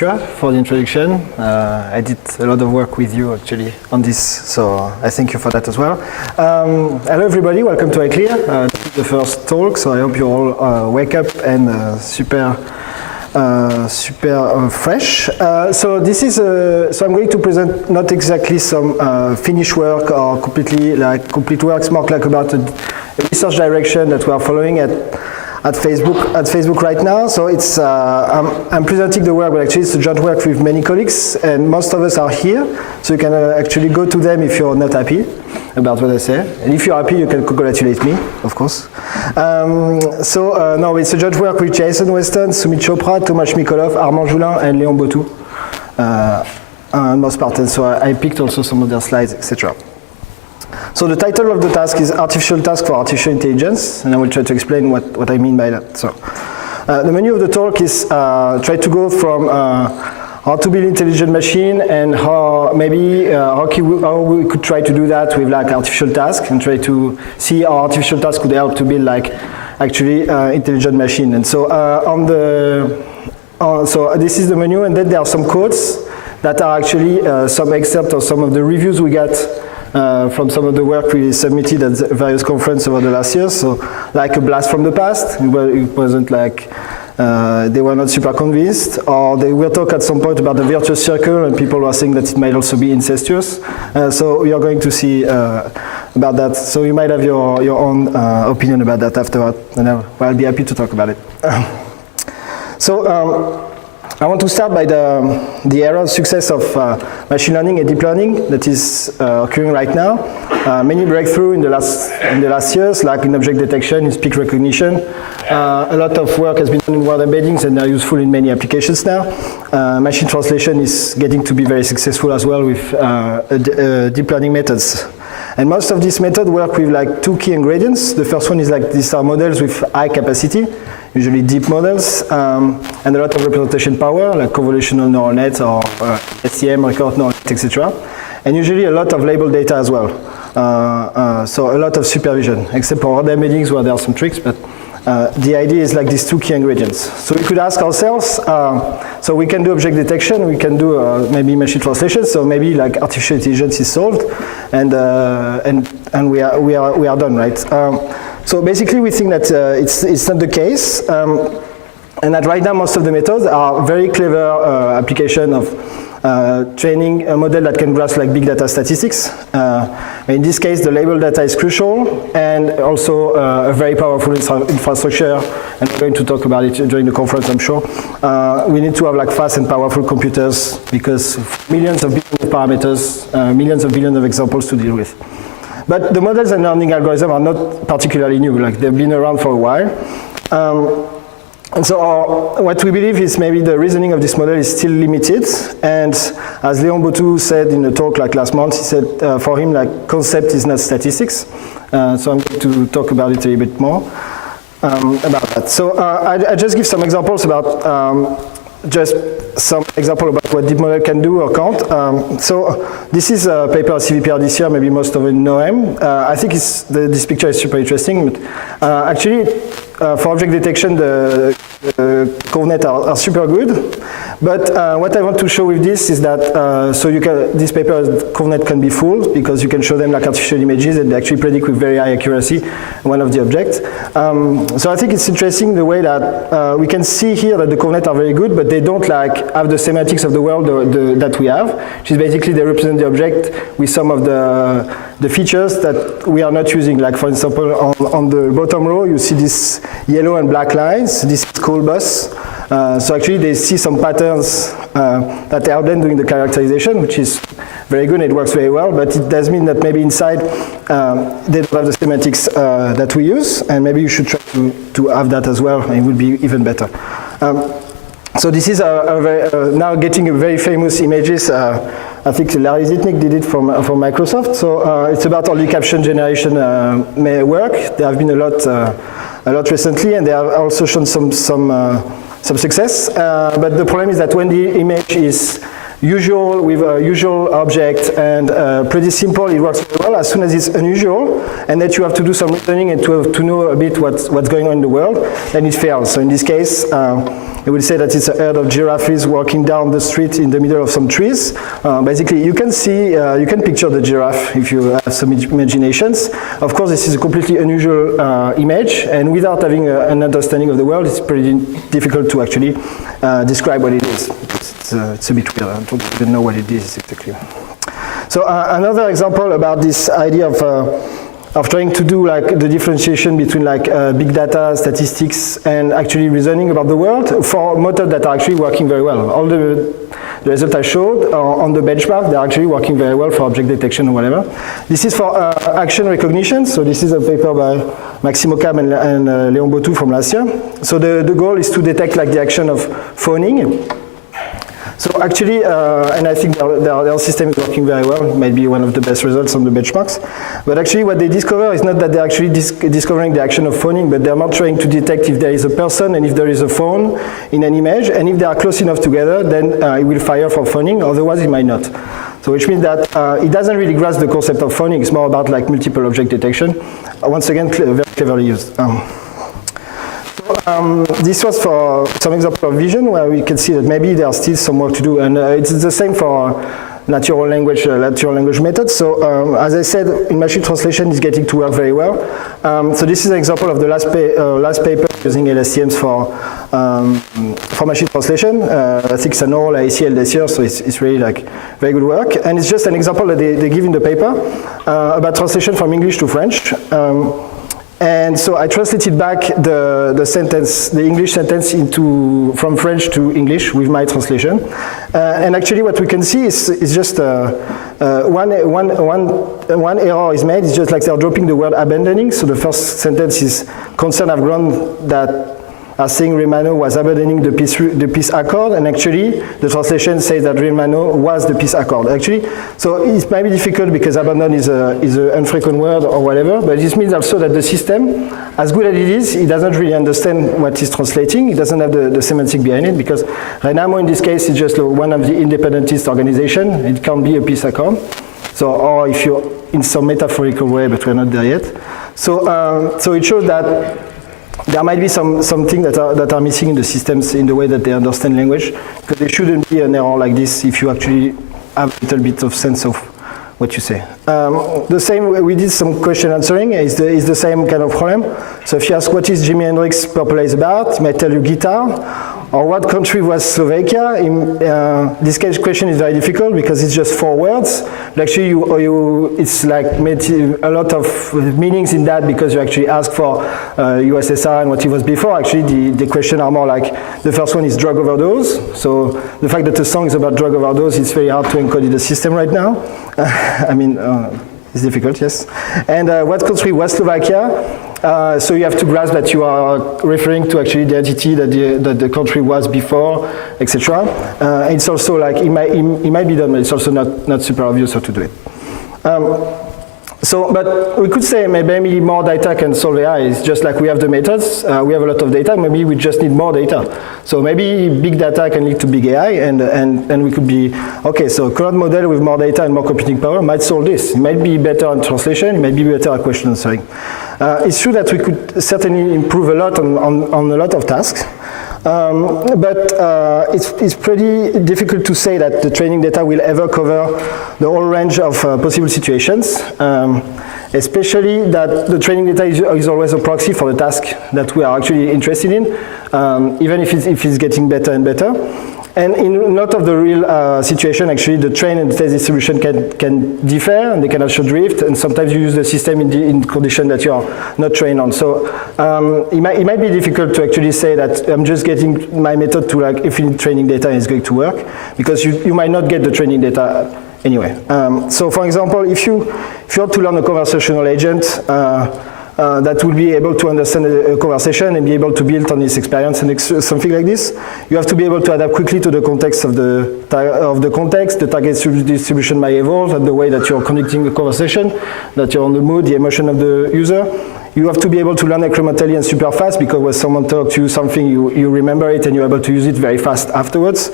Mitra for the introduction. I did a lot of work with you actually on this, so I thank you for that as well. Hello everybody, welcome to iClear. This is the first talk, so I hope you all wake up and super fresh. So this is so I'm going to present not exactly some finished work or complete works, more like about a research direction that we are following at Facebook right now. So it's I'm presenting the work, but actually it's a joint work with many colleagues, and most of us are here, so you can actually go to them if you're not happy about what I say. And if you're happy, you can congratulate me, of course. No, it's a joint work with Jason Weston, Sumit Chopra, Tomasz Mikolov, Armand Joulin, and Léon Bautou, most part. And so I picked also some of their slides, etc. So the title of the task is Artificial Task for Artificial Intelligence, and I will try to explain what I mean by that. So the menu of the talk is try to go from how to build intelligent machine and how we could try to do that with like artificial task, and try to see how artificial task could help to build like actually intelligent machine. And so so this is the menu, and then there are some quotes that are actually some excerpts of some of the reviews we got from some of the work we submitted at various conferences over the last years. So like a blast from the past, it wasn't like they were not super convinced, or they will talk at some point about the virtuous circle, and people were saying that it might also be incestuous. So we are going to see about that. So you might have your own opinion about that afterward, and I'll be happy to talk about it. I want to start by the era of success of machine learning and deep learning that is occurring right now. Many breakthroughs in the last years, like in object detection, in speech recognition. A lot of work has been done in word embeddings, and they are useful in many applications now. Machine translation is getting to be very successful as well with deep learning methods. And most of these methods work with like two key ingredients. The first one is like these are models with high capacity, usually deep models, and a lot of representation power, like convolutional neural nets or SCM, recurrent neural nets, etc. And usually a lot of labeled data as well. So a lot of supervision, except for word embeddings where there are some tricks, but the idea is like these two key ingredients. So we could ask ourselves, so we can do object detection, we can do maybe machine translation, so maybe like artificial intelligence is solved, and we are done, right? So basically we think that it's not the case, and that right now most of the methods are very clever application of training a model that can grasp like big data statistics. In this case, the label data is crucial, and also a very powerful infrastructure, and we're going to talk about it during the conference, I'm sure. We need to have like fast and powerful computers, because millions of billions of parameters, millions of billions of examples to deal with. But the models and learning algorithms are not particularly new, like they've been around for a while. And so what we believe is maybe the reasoning of this model is still limited, and as Léon Bautou said in a talk like last month, he said for him like concept is not statistics. So I'm going to talk about it a little bit more about that. So I just give some examples about just some example about what deep model can do or can't. So this is a paper at CVPR this year, maybe most of you know him. I think this picture is super interesting, but actually for object detection the ConvNet are super good. But what I want to show with this is that this paper ConvNet can be fooled, because you can show them like artificial images and they actually predict with very high accuracy one of the objects. So I think it's interesting the way that we can see here that the ConvNet are very good, but they don't like have the semantics of the world that we have, which is basically they represent the object with some of the features that we are not using. Like for example, on the bottom row, you see these yellow and black lines. This is called bus. So actually they see some patterns that they are then doing the characterization, which is very good, it works very well, but it does mean that maybe inside they don't have the semantics that we use, and maybe you should try to have that as well, and it would be even better. So this is now getting a very famous images. I think Larry Zitnik did it from Microsoft. So it's about only caption generation work. There have been a lot recently, and they have also shown some success. But the problem is that when the image is usual with a usual object and pretty simple, it works very well. As soon as it's unusual and that you have to do some reasoning and to know a bit what's going on in the world, then it fails. So in this case, I will say that it's a herd of giraffes walking down the street in the middle of some trees. Basically, you can see, you can picture the giraffe if you have some imaginations. Of course, this is a completely unusual image, and without having an understanding of the world, it's pretty difficult to actually describe what it is. It's a bit weird. I don't even know what it is exactly. So another example about this idea of trying to do like the differentiation between like big data, statistics, and actually reasoning about the world for methods that are actually working very well. All the results I showed on the benchmark, they're actually working very well for object detection or whatever. This is for action recognition. So this is a paper by Maxime Occam and Léon Bottou from last year. So the goal is to detect like the action of phoning. So actually, and I think their system is working very well. It might be one of the best results on the benchmarks. But actually what they discover is not that they're actually discovering the action of phoning, but they're not trying to detect if there is a person and if there is a phone in an image. And if they are close enough together, then it will fire for phoning, otherwise it might not. So which means that it doesn't really grasp the concept of phoning. It's more about like multiple object detection. Once again, very cleverly used. This was for some example of vision where we can see that maybe there's still some work to do, and it's the same for natural language methods. So as I said, in machine translation is getting to work very well. So this is an example of the last paper using LSTMs for machine translation. I think Sanol, ACL this year, so it's really like very good work. And it's just an example that they give in the paper about translation from English to French. And so I translated back the sentence, the English sentence from French to English with my translation. And actually what we can see is just one error is made. It's just like they're dropping the word abandoning. So the first sentence is concern have grown that are saying Riemann was abandoning the peace accord, and actually the translation says that Riemann was the peace accord. Actually, so it might be difficult because abandon is an infrequent word or whatever, but this means also that the system, as good as it is, it doesn't really understand what it's translating. It doesn't have the semantic behind it, because Renamo in this case is just one of the independentist organization. It can't be a peace accord. So, or if you're in some metaphorical way, but we're not there yet. So, so it shows that there might be some things that are missing in the systems in the way that they understand language, because there shouldn't be an error like this if you actually have a little bit of sense of what you say. The same, we did some question answering, is the same kind of problem. So if you ask what is Jimi Hendrix Purple Haze about, he might tell you guitar. Or what country was Slovakia? This question is very difficult because it's just 4 words. But actually, it's like a lot of meanings in that, because you actually ask for USSR and what it was before. Actually, the question are more like, the first one is drug overdose. So the fact that the song is about drug overdose, it's very hard to encode in the system right now. I mean, it's difficult, yes. And what country was Slovakia? So you have to grasp that you are referring to actually the entity that the country was before, etc. It's also like, it might be done, but it's also not super obvious how to do it. So, but we could say maybe more data can solve AI. It's just like we have the methods, we have a lot of data, maybe we just need more data. So maybe big data can lead to big AI, and we could be, okay, so a current model with more data and more computing power might solve this. It might be better on translation, it might be better at question answering. It's true that we could certainly improve a lot on a lot of tasks. But it's pretty difficult to say that the training data will ever cover the whole range of possible situations, especially that the training data is always a proxy for the task that we are actually interested in, even if it's getting better and better. And in a lot of the real situation, actually, the train and the test distribution can differ, and they can also drift, and sometimes you use the system in condition that you are not trained on. So it might be difficult to actually say that I'm just getting my method to like infinite training data and it's going to work, because you might not get the training data anyway. So for example, if you want to learn a conversational agent, that will be able to understand a conversation and be able to build on its experience and something like this, you have to be able to adapt quickly to the context of the context. The target distribution might evolve, and the way that you're conducting a conversation, that you're on the mood, the emotion of the user. You have to be able to learn incrementally and super fast, because when someone talks to you something, you remember it and you're able to use it very fast afterwards.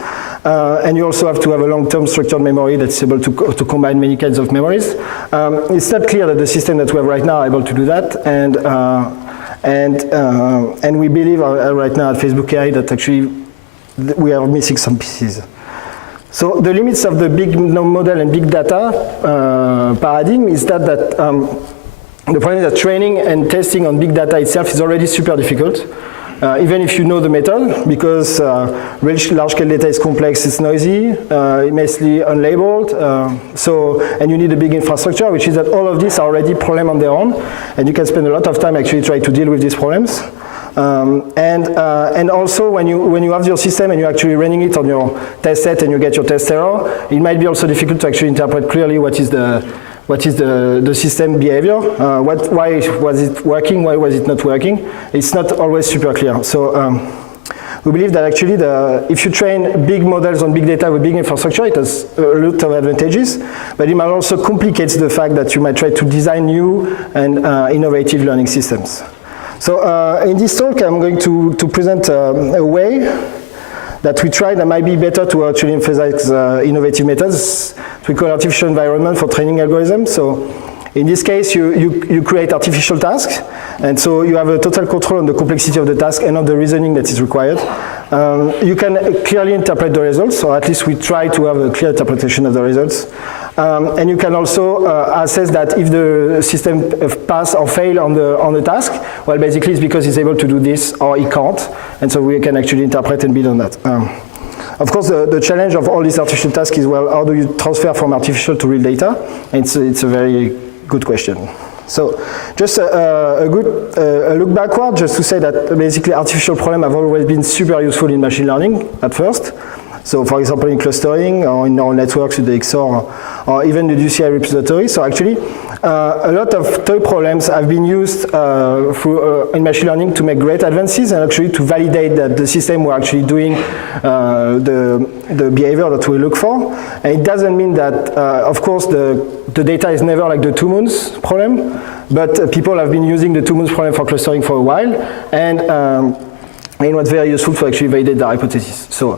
and you also have to have a long-term structured memory that's able to combine many kinds of memories. It's not clear that the system that we have right now are able to do that, and we believe right now at Facebook AI that actually we are missing some pieces. So the limits of the big model and big data paradigm is that the problem is that training and testing on big data itself is already super difficult, even if you know the method, because large-scale data is complex, it's noisy, mostly unlabeled, and you need a big infrastructure, which is that all of these are already problems on their own, and you can spend a lot of time actually trying to deal with these problems. And also when you have your system and you're actually running it on your test set and you get your test error, it might be also difficult to actually interpret clearly what is the system behavior, why was it working, why was it not working. It's not always super clear. So we believe that actually if you train big models on big data with big infrastructure, it has a lot of advantages, but it might also complicate the fact that you might try to design new and innovative learning systems. So in this talk, I'm going to present a way that we tried that might be better to actually emphasize innovative methods. We call artificial environment for training algorithms. So in this case, you create artificial tasks, and so you have a total control on the complexity of the task and on the reasoning that is required. You can clearly interpret the results, or at least we try to have a clear interpretation of the results. And you can also assess that if the system pass or fail on the task, well, basically it's because it's able to do this or it can't, and so we can actually interpret and build on that. Of course, the challenge of all these artificial tasks is, well, how do you transfer from artificial to real data? And it's a very good question. So just a look backward, just to say that basically artificial problems have always been super useful in machine learning at first. So for example, in clustering or in neural networks with the XOR or even the DCI repository. So actually, a lot of toy problems have been used in machine learning to make great advances and actually to validate that the system were actually doing the behavior that we look for. And it doesn't mean that, of course, the data is never like the 2 moons problem, but people have been using the 2 moons problem for clustering for a while, and it was very useful to actually validate the hypothesis. So,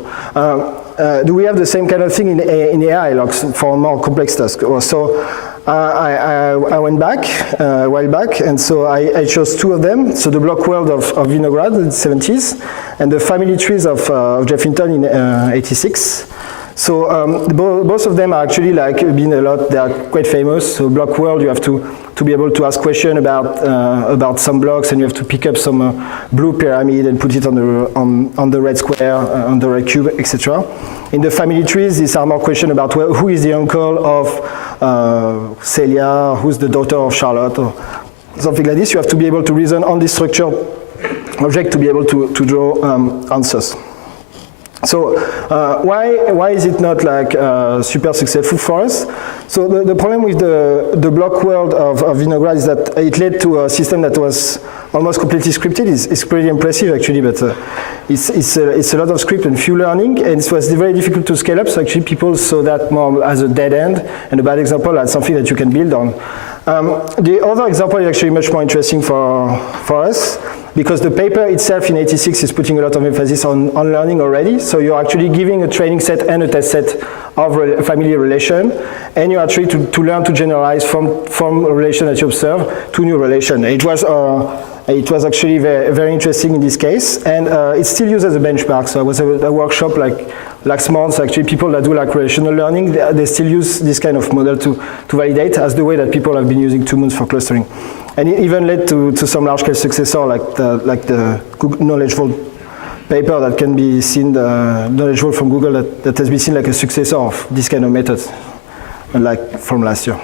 do we have the same kind of thing in AI logs for more complex tasks? So, I went back a while back, and so I chose 2 of them. So the block world of Vinograd in the 70s, and the family trees of Jeff Hinton in 86. So both of them are actually been a lot. They are quite famous. So block world, you have to be able to ask questions about some blocks, and you have to pick up some blue pyramid and put it on the red square, on the red cube, etc. In the family trees, these are more questions about who is the uncle of Celia, who's the daughter of Charlotte, or something like this. You have to be able to reason on this structured object to be able to draw answers. So why is it not super successful for us? So the problem with the block world of Vinograd is that it led to a system that was almost completely scripted. It's pretty impressive actually, but it's a lot of script and few learning, and it was very difficult to scale up. So actually people saw that more as a dead end and a bad example as something that you can build on. The other example is actually much more interesting for us, because the paper itself in 86 is putting a lot of emphasis on learning already. So you're actually giving a training set and a test set of family relation, and you're actually to learn to generalize from a relation that you observe to new relation. It was actually very, very interesting in this case, and it's still used as a benchmark. So I was at a workshop last month, actually people that do relational learning, they still use this kind of model to validate as the way that people have been using 2 moons for clustering. And it even led to some large-scale successor like the Knowledge Vault paper that can be seen, the Knowledge Vault from Google that has been seen like a successor of this kind of methods, like from last year.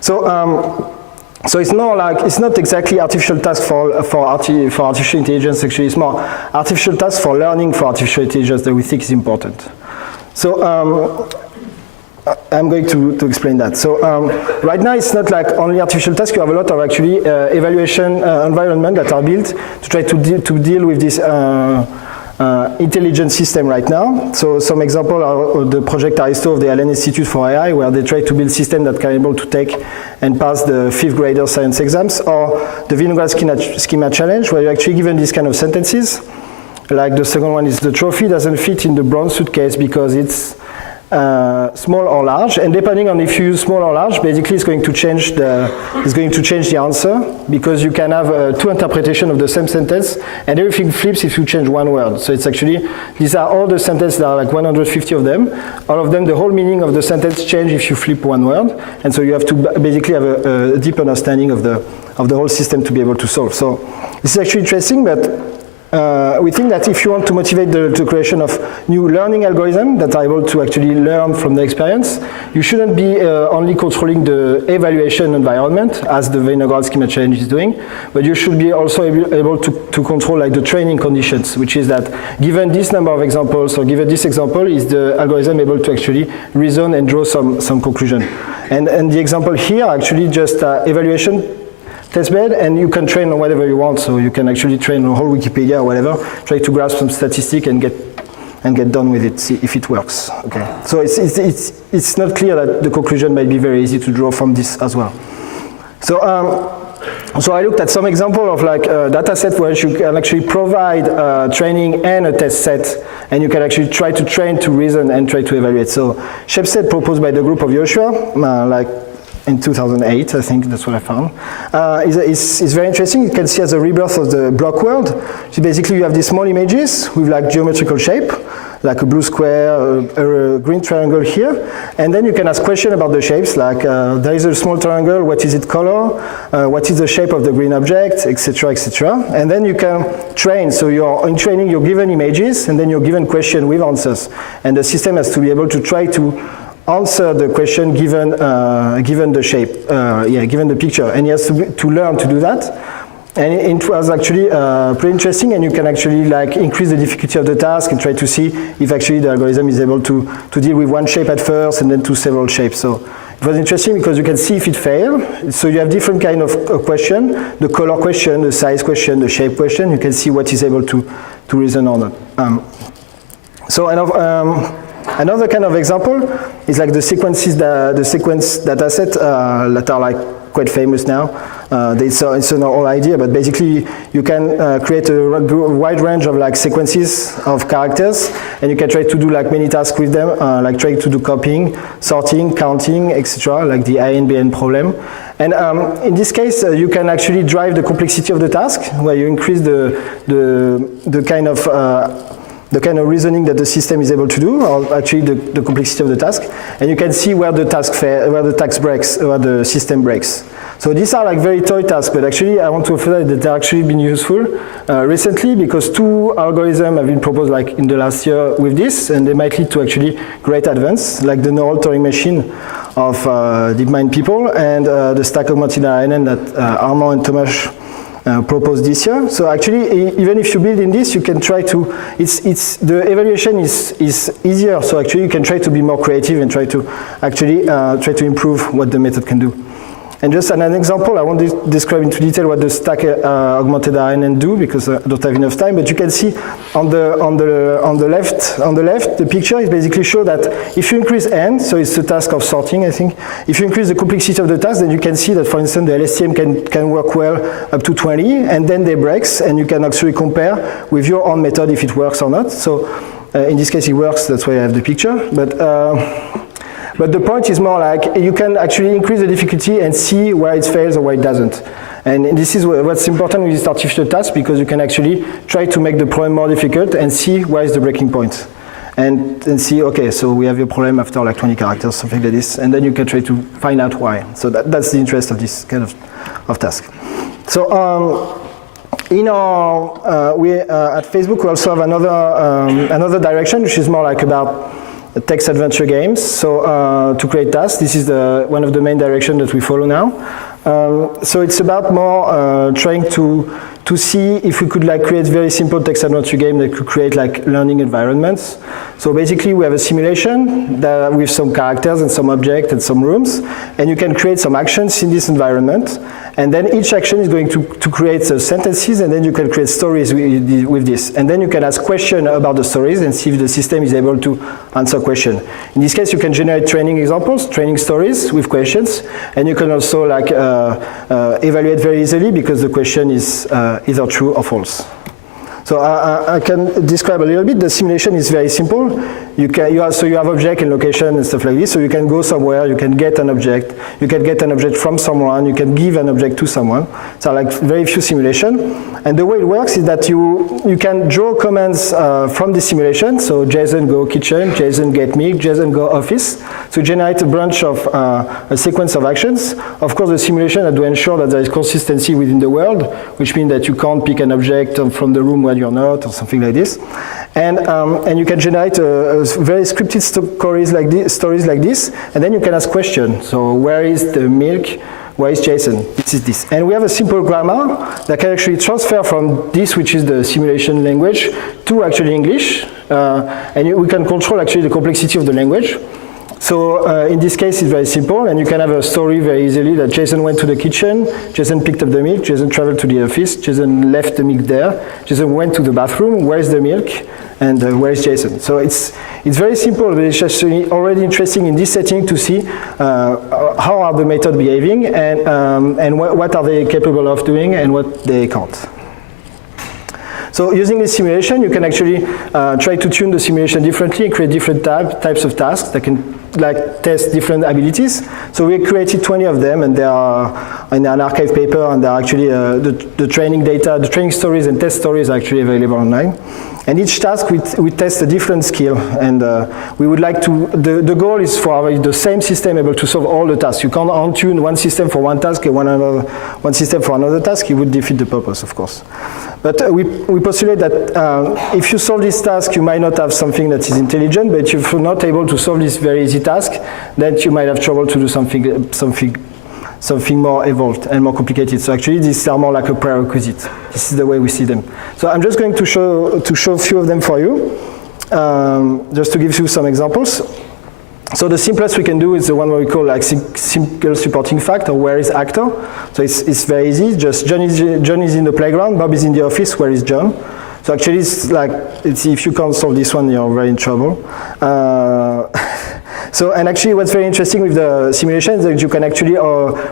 So it's more it's not exactly artificial task for artificial intelligence. Actually, it's more artificial task for learning for artificial intelligence that we think is important. So I'm going to explain that. So right now it's not only artificial tasks. You have a lot of actually evaluation environment that are built to try to deal with this intelligent system right now. So some example are the Project Aristo of the Allen Institute for AI, where they try to build systems that are able to take and pass the 5th grader science exams, or the Vinograd Schema Challenge, where you're actually given these kind of sentences, like the second one is the trophy doesn't fit in the brown suitcase because it's small or large, and depending on if you use small or large, basically it's going to change the answer, because you can have two interpretations of the same sentence, and everything flips if you change one word. So it's actually, these are all the sentences, there are like 150 of them. All of them, the whole meaning of the sentence change if you flip one word, and so you have to basically have a deep understanding of the whole system to be able to solve. So this is actually interesting, but we think that if you want to motivate the creation of new learning algorithms that are able to actually learn from the experience, you shouldn't be only controlling the evaluation environment, as the Vinograd schema challenge is doing, but you should be also able to control like the training conditions, which is that given this number of examples, or given this example, is the algorithm able to actually reason and draw some conclusion. And the example here actually just evaluation testbed, and you can train on whatever you want. So you can actually train on whole Wikipedia or whatever, try to grasp some statistic and get done with it, see if it works. Okay. So it's not clear that the conclusion might be very easy to draw from this as well. So I looked at some example of like a data set where you can actually provide training and a test set, and you can actually try to train to reason and try to evaluate. So ShapeSet proposed by the group of Joshua, like in 2008, I think that's what I found. It's very interesting. You can see as a rebirth of the block world. So basically you have these small images with like geometrical shape, like a blue square, a green triangle here, and then you can ask questions about the shapes, like there is a small triangle, what is its color, what is the shape of the green object, etc., etc. And then you can train. So in training you're given images, and then you're given questions with answers, and the system has to be able to try to answer the question given the shape, given the picture, and he has to learn to do that. And it was actually pretty interesting, and you can actually like increase the difficulty of the task and try to see if actually the algorithm is able to deal with one shape at first and then to several shapes. So it was interesting because you can see if it failed. So you have different kind of question, the color question, the size question, the shape question. You can see what is able to reason on it. Another kind of example is like the sequence data set that are like quite famous now. It's an old idea, but basically you can create a wide range of like sequences of characters, and you can try to do like many tasks with them, like trying to do copying, sorting, counting, etc., like the INBN problem. And in this case, you can actually drive the complexity of the task, where you increase the kind of reasoning that the system is able to do, or actually the complexity of the task, and you can see where the task breaks, where the system breaks. So these are like very toy tasks, but actually I want to emphasize that they've actually been useful recently, because two algorithms have been proposed like in the last year with this, and they might lead to actually great advance, like the neural Turing machine of DeepMind people, and the stack augmented RNN that Armand and Thomas proposed this year. So actually, even if you build in this, you can try to, the evaluation is easier, so actually you can try to be more creative and try to actually try to improve what the method can do. And just an example, I won't describe into detail what the stack augmented RNN do, because I don't have enough time, but you can see on the left, the picture is basically show that if you increase n, so it's the task of sorting, I think, if you increase the complexity of the task, then you can see that, for instance, the LSTM can work well up to 20, and then they breaks, and you can actually compare with your own method if it works or not. So in this case it works, that's why I have the picture, but the point is more like you can actually increase the difficulty and see where it fails or where it doesn't. And this is what's important with this artificial task, because you can actually try to make the problem more difficult and see where is the breaking point. And see, okay, so we have your problem after like 20 characters, something like this, and then you can try to find out why. So that's the interest of this kind of task. So in our, at Facebook we also have another direction, which is more like about text adventure games. So to create tasks, this is one of the main directions that we follow now. So it's about more trying to see if we could like create very simple text adventure game that could create like learning environments. So basically we have a simulation that with some characters and some objects and some rooms, and you can create some actions in this environment, and then each action is going to create sentences, and then you can create stories with this, and then you can ask questions about the stories and see if the system is able to answer questions. In this case you can generate training examples, training stories with questions, and you can also like evaluate very easily because the question is either true or false. So So I can describe a little bit. The simulation is very simple. You have object and location and stuff like this. So you can go somewhere, you can get an object, you can get an object from someone, you can give an object to someone. So like very few simulation. And the way it works is that you can draw commands from the simulation. So JSON go kitchen, JSON get milk, JSON go office. So generate a bunch of a sequence of actions. Of course, the simulation has to ensure that there is consistency within the world, which means that you can't pick an object from the room where you're not, or something like this. And you can generate very scripted stories like this, and then you can ask questions. So where is the milk? Where is JSON? This is this. And we have a simple grammar that can actually transfer from this, which is the simulation language, to actually English. And we can control actually the complexity of the language. So in this case, it's very simple, and you can have a story very easily that JSON went to the kitchen, JSON picked up the milk, JSON traveled to the office, JSON left the milk there, JSON went to the bathroom, where's the milk, and where's JSON? So it's very simple, but it's actually already interesting in this setting to see how are the methods behaving, and what are they capable of doing, and what they can't. So using this simulation, you can actually try to tune the simulation differently and create different types of tasks that can test different abilities. So we created 20 of them, and they are in an archive paper, and they're actually the training data, the training stories and test stories are actually available online. And each task we test a different skill, and we would like to, the goal is for the same system able to solve all the tasks. You can't untune one system for one task and one system for another task. It would defeat the purpose, of course. But we postulate that if you solve this task, you might not have something that is intelligent, but if you're not able to solve this very easy task, then you might have trouble to do something more evolved and more complicated. So actually, these are more like a prerequisite. This is the way we see them. So I'm just going to show a few of them for you, just to give you some examples. So the simplest we can do is the one we call like single supporting fact, or where is actor. So it's very easy. Just John is in the playground, Bob is in the office. Where is John? So actually, if you can't solve this one, you're very in trouble. And actually what's very interesting with the simulation is that you can actually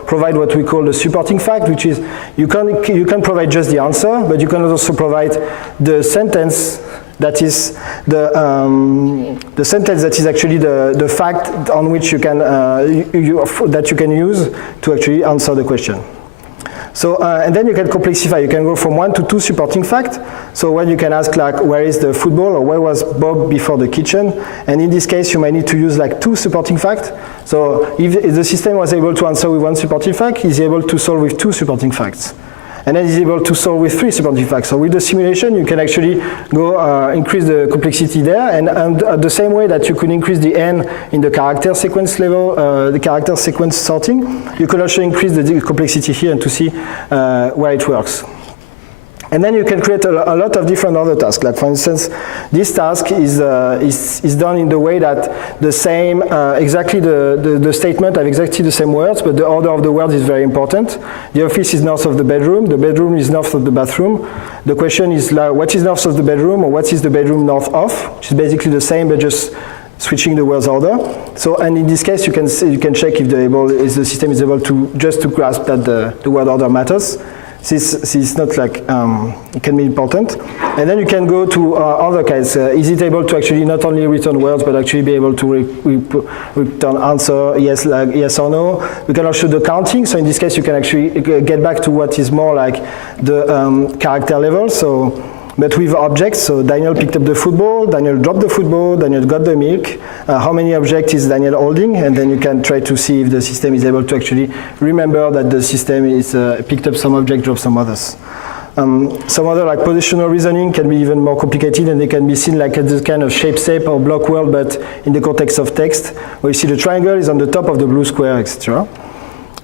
provide what we call the supporting fact, which is you can provide just the answer, but you can also provide the sentence that is the sentence that is actually the fact on which you can that you can use to actually answer the question. So, and then you can complexify. You can go from 1 to 2 supporting facts. So when you can ask like, where is the football, or where was Bob before the kitchen? And in this case, you might need to use like 2 supporting facts. So if the system was able to answer with 1 supporting fact, he's able to solve with 2 supporting facts. And then he's able to solve with 3 supporting facts. So with the simulation, you can actually go increase the complexity there, and the same way that you could increase the n in the character sequence level, the character sequence sorting, you could also increase the complexity here and to see where it works. And then you can create a lot of different other tasks. Like for instance, this task is done in the way that the same, exactly the statement have exactly the same words, but the order of the words is very important. The office is north of the bedroom is north of the bathroom. The question is like, what is north of the bedroom, or what is the bedroom north of, which is basically the same, but just switching the words order. So, and in this case, you can check if the system is able to just to grasp that the word order matters. This is not like, it can be important. And then you can go to other kinds. Is it able to actually not only return words, but actually be able to return answer, yes, like yes or no. We can also do the counting. So in this case, you can actually get back to what is more like the character level. So, but with objects, so Daniel picked up the football, Daniel dropped the football, Daniel got the milk. How many objects is Daniel holding? And then you can try to see if the system is able to actually remember that the system is picked up some object, dropped some others. Some other like positional reasoning can be even more complicated, and they can be seen like as a kind of shape or block world, but in the context of text, where you see the triangle is on the top of the blue square, etc.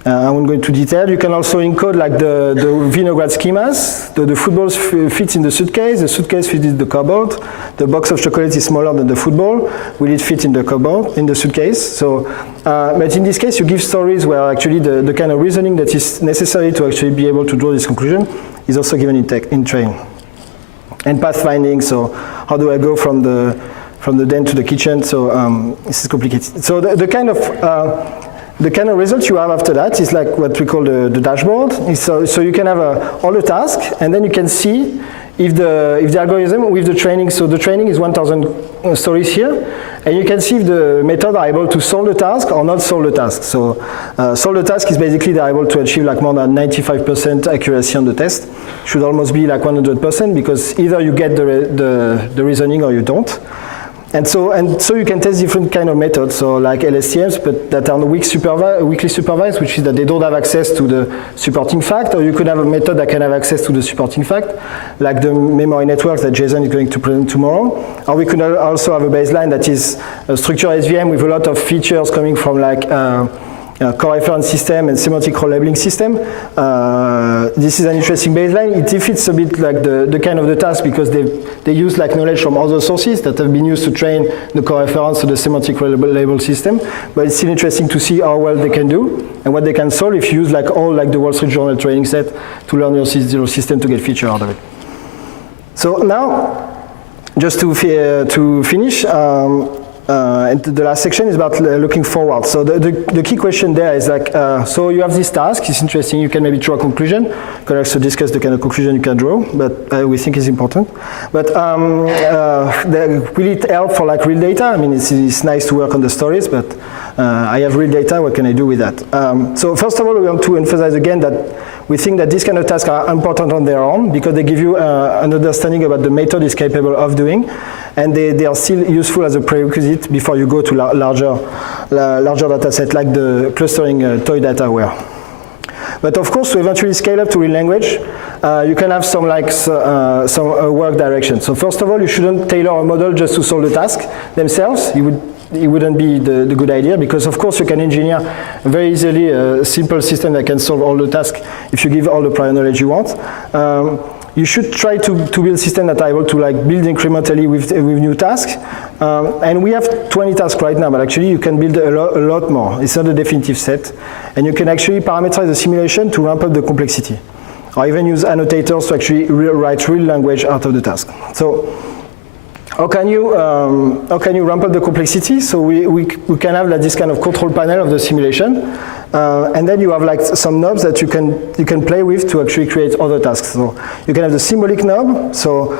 I won't go into detail. You can also encode like the Vinograd schemas. The football fits in the suitcase fits in the cupboard. The box of chocolate is smaller than the football. Will it fit in the cupboard, in the suitcase? So, but in this case, you give stories where actually the kind of reasoning that is necessary to actually be able to draw this conclusion is also given in train. And pathfinding, so how do I go from the den to the kitchen? So this is complicated. So the kind of results you have after that is like what we call the dashboard. So you can have all the tasks, and then you can see if the algorithm with the training, so the training is 1,000 stories here, and you can see if the method are able to solve the task or not solve the task. So solve the task is basically they're able to achieve like more than 95% accuracy on the test. Should almost be like 100% because either you get the reasoning or you don't. And so you can test different kind of methods, so like LSTMs, but that are weakly supervised, which is that they don't have access to the supporting fact, or you could have a method that can have access to the supporting fact, like the memory network that Jason is going to present tomorrow. Or we could also have a baseline that is a structured SVM with a lot of features coming from like core reference system and semantic role labeling system. This is an interesting baseline. It defeats a bit like the kind of the task because they use like knowledge from other sources that have been used to train the core reference to the semantic role label system. But it's still interesting to see how well they can do and what they can solve if you use like all like the Wall Street Journal training set to learn your system to get feature out of it. So now, just to finish, and the last section is about looking forward. So the key question there is like, so you have this task, it's interesting, you can maybe draw a conclusion. You can also discuss the kind of conclusion you can draw, but we think is important. But will it help for like real data? I mean, it's nice to work on the stories, but I have real data, what can I do with that? So first of all, we want to emphasize again that we think that these kind of tasks are important on their own because they give you an understanding about the method is capable of doing, and they are still useful as a prerequisite before you go to larger data set like the clustering toy data were. But of course, to eventually scale up to real language, you can have some work direction. So first of all, you shouldn't tailor a model just to solve the task themselves. It wouldn't be the good idea because of course you can engineer very easily a simple system that can solve all the tasks if you give all the prior knowledge you want. You should try to build systems that are able to like build incrementally with new tasks. And we have 20 tasks right now, but actually you can build a lot more. It's not a definitive set. And you can actually parameterize the simulation to ramp up the complexity. Or even use annotators to actually write real language out of the task. So how can you ramp up the complexity? So we can have like this kind of control panel of the simulation. And then you have like some knobs that you can play with to actually create other tasks. So you can have the symbolic knob. So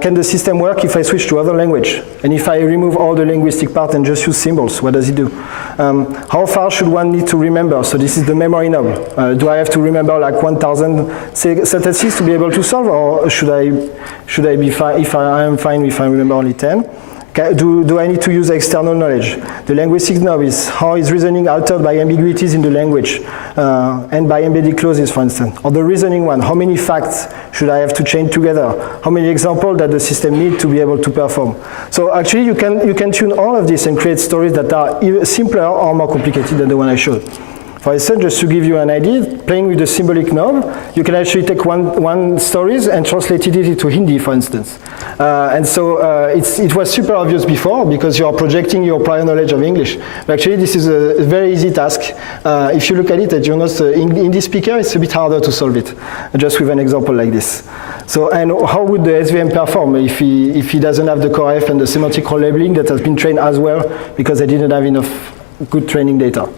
can the system work if I switch to other language? And if I remove all the linguistic part and just use symbols, what does it do? How far should one need to remember? So this is the memory knob. Do I have to remember like 1,000 sentences to be able to solve, or should I be fine if I am fine if I remember only 10? Do I need to use external knowledge? The linguistic knob is how is reasoning altered by ambiguities in the language and by embedded clauses, for instance. Or the reasoning one, how many facts should I have to chain together? How many examples does the system need to be able to perform? So actually you can tune all of this and create stories that are either simpler or more complicated than the one I showed. For instance, just to give you an idea, playing with the symbolic knob, you can actually take one stories and translate it into Hindi, for instance. And so it was super obvious before because you are projecting your prior knowledge of English. But actually, this is a very easy task. If you look at it, you're not Hindi speaker, it's a bit harder to solve it, just with an example like this. So, and how would the SVM perform if he doesn't have the core F and the semantic role labeling that has been trained as well because they didn't have enough good training data?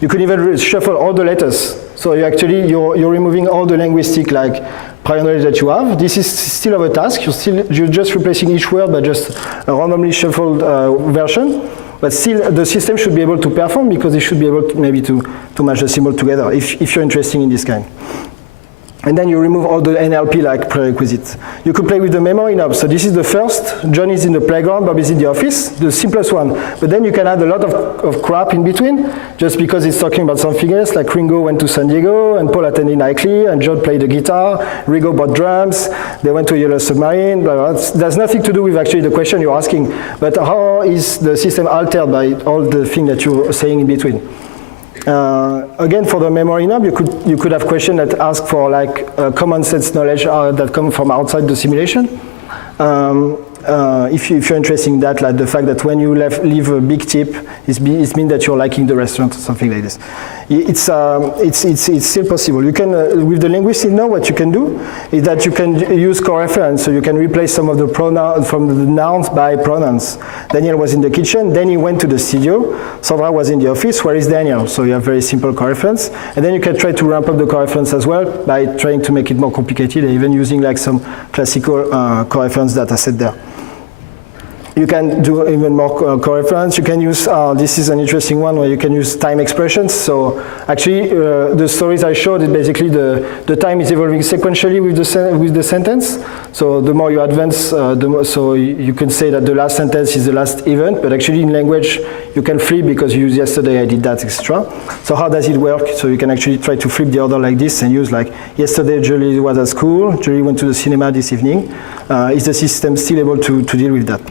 You could even shuffle all the letters. So you're removing all the linguistic like prior knowledge that you have. This is still of a task. You're just replacing each word by just a randomly shuffled version. But still, the system should be able to perform because it should be able to maybe to match the symbol together if you're interested in this kind. And then you remove all the NLP like prerequisites. You could play with the memory knob. So this is the first. John is in the playground, Bob is in the office, the simplest one. But then you can add a lot of crap in between, just because it's talking about something else, like Ringo went to San Diego, and Paul attended Nike, and John played the guitar, Rigo bought drums, they went to a Yellow Submarine, blah, blah. There's nothing to do with actually the question you're asking, but how is the system altered by all the things that you're saying in between? Again, for the memory knob, you could have questions that ask for like common sense knowledge that come from outside the simulation. if you're interested in that, like the fact that when you leave a big tip, it means that you're liking the restaurant or something like this. It's still possible. You can, with the linguistic now, what you can do is that you can use co-reference, so you can replace some of the pronouns from the nouns by pronouns. Daniel was in the kitchen, then he went to the studio. Sandra was in the office, where is Daniel? So you have very simple co-reference. And then you can try to ramp up the co-reference as well by trying to make it more complicated, and even using like some classical co-reference data set there. You can do even more co-reference. You can use, this is an interesting one where you can use time expressions. So actually, the stories I showed, is basically the time is evolving sequentially with the sentence. So the more you advance, so you can say that the last sentence is the last event, but actually in language, you can flip because you use yesterday I did that, etc. So how does it work? So you can actually try to flip the order like this and use like, yesterday Julie was at school, Julie went to the cinema this evening. Is the system still able to deal with that?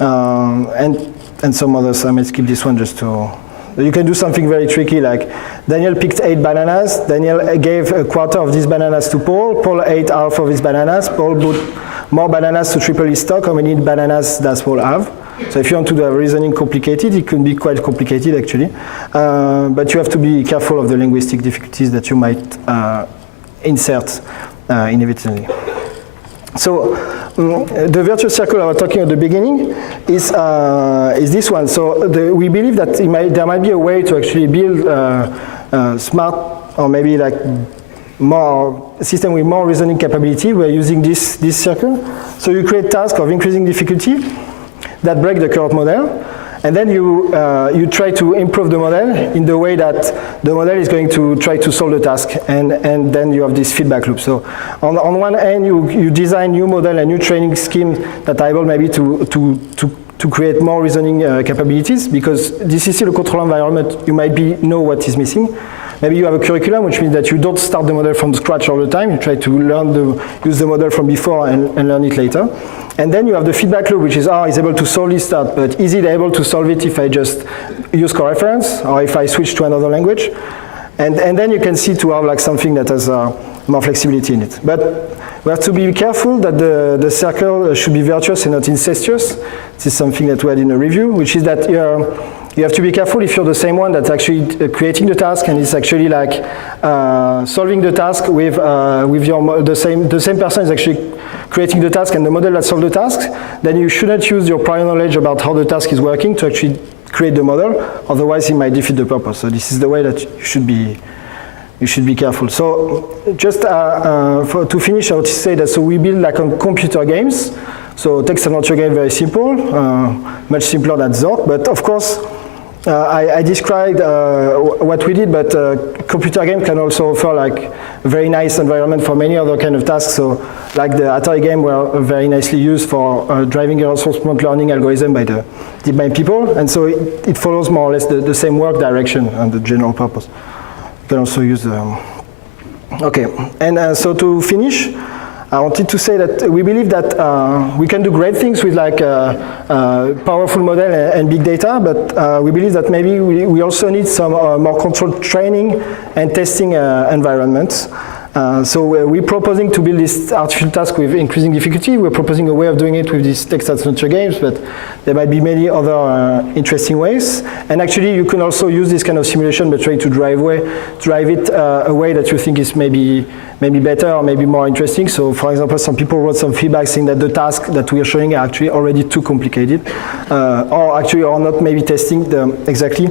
And some others, I might skip this one just to... You can do something very tricky, like Daniel picked 8 bananas, Daniel gave a quarter of these bananas to Paul, Paul ate half of his bananas, Paul bought more bananas to triple his stock. How many bananas does Paul have? So if you want to do a reasoning complicated, it can be quite complicated actually. But you have to be careful of the linguistic difficulties that you might insert inevitably. So the virtuous circle I was talking at the beginning is this one. So we believe that there might be a way to actually build smart, or maybe like more system with more reasoning capability. We're using this circle. So you create tasks of increasing difficulty that break the current model. And then you try to improve the model in the way that the model is going to try to solve the task, and then you have this feedback loop. So on one end, you design new model and new training scheme that are able maybe to create more reasoning capabilities, because this is still a control environment. You might know what is missing. Maybe you have a curriculum, which means that you don't start the model from scratch all the time. You try to use the model from before and learn it later. And then you have the feedback loop, which is, is able to solve this task, but is it able to solve it if I just use co-reference, or if I switch to another language? And then you can see to have like something that has more flexibility in it. But we have to be careful that the circle should be virtuous and not incestuous. This is something that we had in a review, which is that you have to be careful if you're the same one that's actually creating the task, and it's actually like solving the task with the same person is actually creating the task and the model that solves the task. Then you shouldn't use your prior knowledge about how the task is working to actually create the model. Otherwise, it might defeat the purpose. So this is the way that you should be careful. So just to finish, I would say that we build like on computer games. So text adventure game, very simple, much simpler than Zork. But of course, I described what we did, but computer game can also offer like a very nice environment for many other kind of tasks. So like the Atari game were very nicely used for driving a reinforcement learning algorithm by the DeepMind people. And so it follows more or less the same work direction and the general purpose. You can also use okay, and so to finish, I wanted to say that we believe that we can do great things with like powerful model and big data, but we believe that maybe we also need some more controlled training and testing environments. So we're proposing to build this artificial task with increasing difficulty. We're proposing a way of doing it with these text adventure games, but there might be many other interesting ways. And actually, you can also use this kind of simulation, but try to drive it a way that you think is maybe better or maybe more interesting. So, for example, some people wrote some feedback saying that the tasks that we are showing are actually already too complicated, or actually are not maybe testing exactly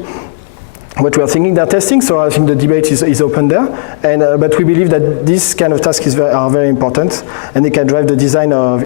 what we are thinking they're testing. So I think the debate is open there. And but we believe that these kind of tasks are very important, and they can drive the design of